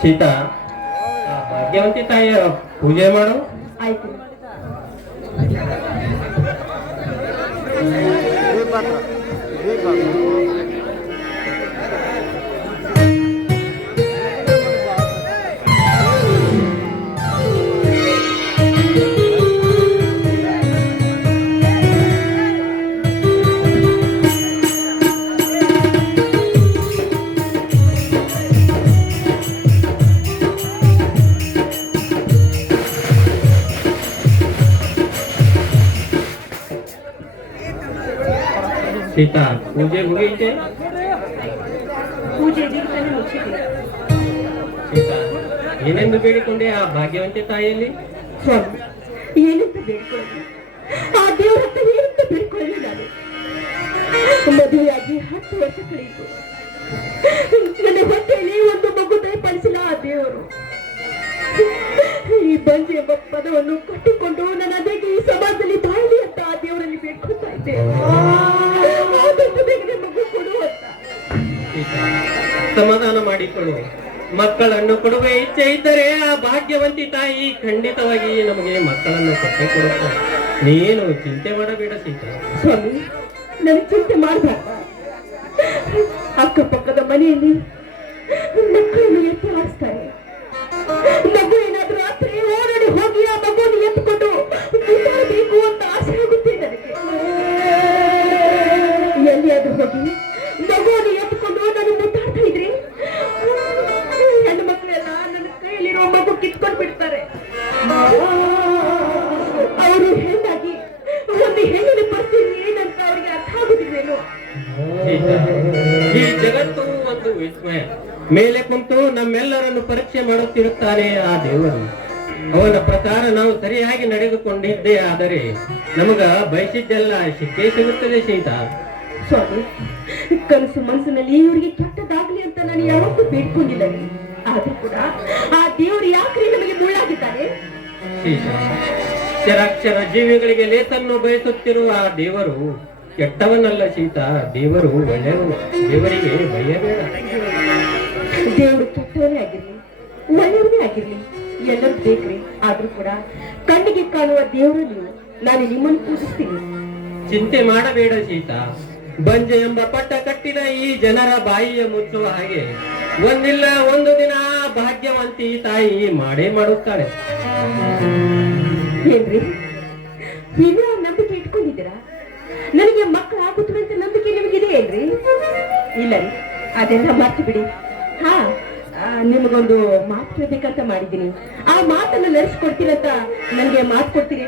ಸೀತಾ ಆ ಭಾಗ್ಯವಂತಿ ತಾಯಿಯ ಪೂಜೆ ಮಾಡು ಆಯ್ತು ಸೀತಾ ಪೂಜೆ ಮುಗಿಯಿತೆ ಪೂಜೆ ಸೀತಾ ಏನೆಂದು ಬೇಡಿಕೊಂಡೆ ಆ ಭಾಗ್ಯವಂತೆ ತಾಯಿಯಲ್ಲಿ ಸ್ವಾಮಿ ಏನಂತ ಬೇಡ್ಕೊಳ್ಳಿ ಆ ದೇವರ ಹತ್ರ ಏನಂತ ಬೇಡ್ಕೊಳ್ಳಿ ನಾನು ಮದುವೆಯಾಗಿ ಹತ್ತು ವರ್ಷ ಕಳೆಯಿತು ನನ್ನ ಹೊಟ್ಟೆಯಲ್ಲಿ ಒಂದು ಮಗು ದಯಪಾಲಿಸಿಲ್ಲ ಆ ದೇವರು ಈ ಬಂಜೆ ಎಂಬ ಪದವನ್ನು ಕಟ್ಟಿಕೊಂಡು ನನ್ನ ಅದಕ್ಕೆ ಈ ಸಮಾಜದಲ್ಲಿ ಬಾಳಲಿ ಅಂತ ಆ ದೇವರಲ್ಲಿ ಬೇಡ್ಕೊಳ್ತಾ ಇದ್ದೆ ಸಮಾಧಾನ ಮಾಡಿಕೊಳ್ಳು. ಮಕ್ಕಳನ್ನು ಕೊಡುವ ಇಚ್ಛೆ ಇದ್ದರೆ ಆ ಭಾಗ್ಯವಂತಿ ತಾಯಿ ಖಂಡಿತವಾಗಿ ನಮಗೆ ಮಕ್ಕಳನ್ನು ಕೊಟ್ಟೆ ಕೊಡುತ್ತಾರೆ ನೀನು ಚಿಂತೆ ಮಾಡಬೇಡ ಸೀತಾ. ಸ್ವಾಮಿ, ನನಗೆ ಚಿಂತೆ ಮಾಡಬೇಡ. ಅಕ್ಕಪಕ್ಕದ ಮನೆಯಲ್ಲಿ ಮಕ್ಕಳನ್ನು ಎತ್ತಿ ಆಡಿಸ್ತಾರೆ ಮಗು ರಾತ್ರಿ ಓಡಾಡಿ ಈ ಜಗತ್ತು ಒಂದು ವಿಸ್ಮಯ. ಮೇಲೆ ಕುಂತು ನಮ್ಮೆಲ್ಲರನ್ನು ಪರೀಕ್ಷೆ ಮಾಡುತ್ತಿರುತ್ತಾನೆ ಆ ದೇವರು. ಅವನ ಪ್ರಕಾರ ನಾವು ಸರಿಯಾಗಿ ನಡೆದುಕೊಂಡಿದ್ದೇ ಆದರೆ ನಮಗ ಬಯಸಿದ್ದೆಲ್ಲ ಶಿಕ್ಷೆ ಸಿಗುತ್ತದೆ ಸೀತಾ. ಸ್ವಾಮಿ ಕನಸು ಮನಸ್ಸಿನಲ್ಲಿ ಇವರಿಗೆ ಕೆಟ್ಟದಾಗ್ಲಿ ಅಂತ ನಾನು ಯಾವತ್ತೂ ಬೇಡ್ಕೊಂಡಿಲ್ಲ. ಆದ್ರೂ ಕೂಡ ಆ ದೇವರು ಯಾಕ್ರಿ ನಮಗೆ ಮುಳ್ಳಾಗಿದ್ದಾನೆ? ಸೀತಾ ಚರಾಕ್ಷರ ಜೀವಿಗಳಿಗೆ ಲೇಸನ್ನು ಬಯಸುತ್ತಿರುವ ಆ ದೇವರು ಕೆಟ್ಟವನಲ್ಲ ಸೀತಾ ದೇವರು ಒಳ್ಳೆಯವನು. ದೇವರಿಗೆ ಭಯಬೇಡ. ದೇವರು ಕೆಟ್ಟವನೇ ಆಗಿರ್ಲಿ ಒಳ್ಳೆಯವನೇ ಆಗಿರ್ಲಿ ಎಲ್ಲರೂ ಬೇಕ್ರಿ ಆದ್ರೂ ಕೂಡ ಕಣ್ಣಿಗೆ ಕಾಣುವ ದೇವರು ನಾನು ನಿಮ್ಮನ್ನು ಪೂಜಿಸ್ತೀನಿ. ಚಿಂತೆ ಮಾಡಬೇಡ ಸೀತಾ. ಬಂಜೆ ಎಂಬ ಪಟ್ಟ ಕಟ್ಟಿದ ಈ ಜನರ ಬಾಯಿಯ ಮುಚ್ಚುವ ಹಾಗೆ ಒಂದಿಲ್ಲ ಒಂದು ದಿನ ಭಾಗ್ಯವಂತಿ ತಾಯಿ ಮಾಡೇ ಮಾಡುತ್ತಾಳೆ. ಏನ್ರಿ? ನಂಬಿಕೆ ಇಟ್ಕೊಂಡಿದ್ದೀರಾ? ನನಗೆ ಮಕ್ಕಳು ಆಗುತ್ತವೆ ಅಂತ ನಂಬಿಕೆ ನಿಮಗಿದೆ ಏನ್ರಿ? ಇಲ್ಲ ರೀ. ಅದೆಲ್ಲ ಮರ್ತು ಬಿಡಿ. ಹಾ ನಿಮಗೊಂದು ಮಾತು ಕೇಳ್ಬೇಕಂತ ಮಾಡಿದ್ದೀನಿ. ಆ ಮಾತನ್ನು ನಡೆಸ್ಕೊಡ್ತೀರಂತ ನನಗೆ ಮಾತು ಕೊಡ್ತೀರಿ?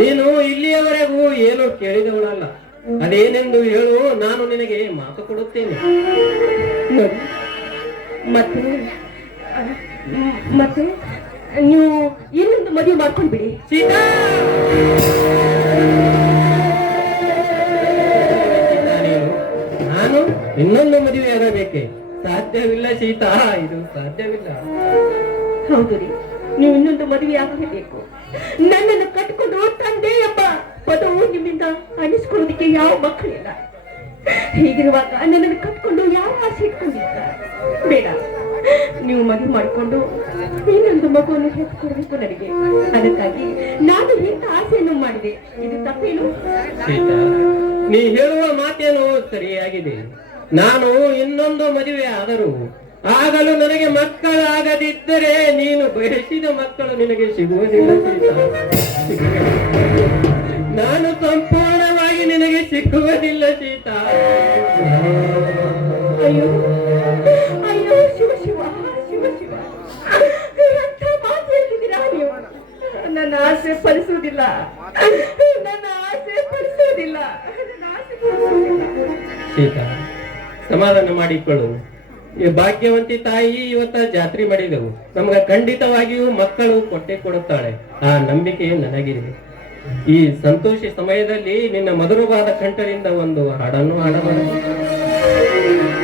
ನೀನು ಇಲ್ಲಿಯವರೆಗೂ ಏನು ಕೇಳಿದವಳಲ್ಲ. ಅದೇನೆಂದು ಹೇಳು ನಾನು ನಿನಗೆ ಮಾತು ಕೊಡುತ್ತೇನೆ. ನೋಡಿ ಮತ್ತೆ ಮತ್ತೆ ನೀವು ಇನ್ನೊಂದು ಮದುವೆ ಮಾಡ್ಕೊಂಡ್ಬಿಡಿ. ಸೀತಾ, ಸೀತಾ ಇದು ಸಾಧ್ಯವಿಲ್ಲ. ಹೌದು ರೀ. ನೀವು ಇನ್ನೊಂದು ಮದುವೆ ಆಗಲೇಬೇಕು. ನನ್ನನ್ನು ಕಟ್ಕೊಂಡು ತಂದೆ ಅಪ್ಪ ಪದವು ನಿಮ್ಮಿಂದ ಅನಿಸ್ಕೊಳ್ಳೋದಕ್ಕೆ ಯಾವ ಮಕ್ಕಳಿಲ್ಲ. ಹೀಗಿರುವಾಗ ನನ್ನನ್ನು ಕಟ್ಕೊಂಡು ಯಾವ ಆಸೆ ಇಟ್ಕೊಂಡಿದ್ದ? ಬೇಡ. ನೀವು ಮದುವೆ ಮಾಡಿಕೊಂಡು ಇನ್ನೊಂದು ಮಗುವನ್ನು ಹೆತ್ಕೊಡ್ಬೇಕು ನನಗೆ. ಅದಕ್ಕಾಗಿ ನಾನು ಇಂಥ ಆಸೆಯನ್ನು ಮಾಡಿದೆ? ಇದು ತಪ್ಪೇನು? ನೀ ಹೇಳುವ ಮಾತೇನು ಸರಿಯಾಗಿದೆ. ನಾನು ಇನ್ನೊಂದು ಮದುವೆ ಆದರೂ ಆಗಲು ನನಗೆ ಮಕ್ಕಳಾಗದಿದ್ದರೆ ನೀನು ಬಯಸಿದ ಮಕ್ಕಳು ನಿನಗೆ ಸಿಗುವುದಿಲ್ಲ. ನಾನು ಸಂಪೂರ್ಣವಾಗಿ ನಿನಗೆ ಸಿಕ್ಕುವುದಿಲ್ಲ ಸೀತಾ. ಅಯ್ಯೋ ಅಯ್ಯೋ ಶಿವ ಶಿವ ಶಿವ ಶಿವ. ನನ್ನ ಆಸೆ ಫಲಿಸುವುದಿಲ್ಲ. ನನ್ನ ಆಸೆ ಫಲಿಸುವುದಿಲ್ಲ. ಸೀತಾ ಸಮಾಧಾನ ಮಾಡಿಕೊಳ್ಳು. ಭಾಗ್ಯವಂತಿ ತಾಯಿ ಇವತ್ತ ಜಾತ್ರೆ ಮಾಡಿದೆವು. ನಮ್ಗೆ ಖಂಡಿತವಾಗಿಯೂ ಮಕ್ಕಳು ಕೊಟ್ಟೆ ಕೊಡುತ್ತಾಳೆ. ಆ ನಂಬಿಕೆ ನನಗಿದೆ. ಈ ಸಂತೋಷಿ ಸಮಯದಲ್ಲಿ ನಿನ್ನ ಮಧುರವಾದ ಕಂಠದಿಂದ ಒಂದು ಹಾಡನ್ನು ಹಾಡಬಾರದು.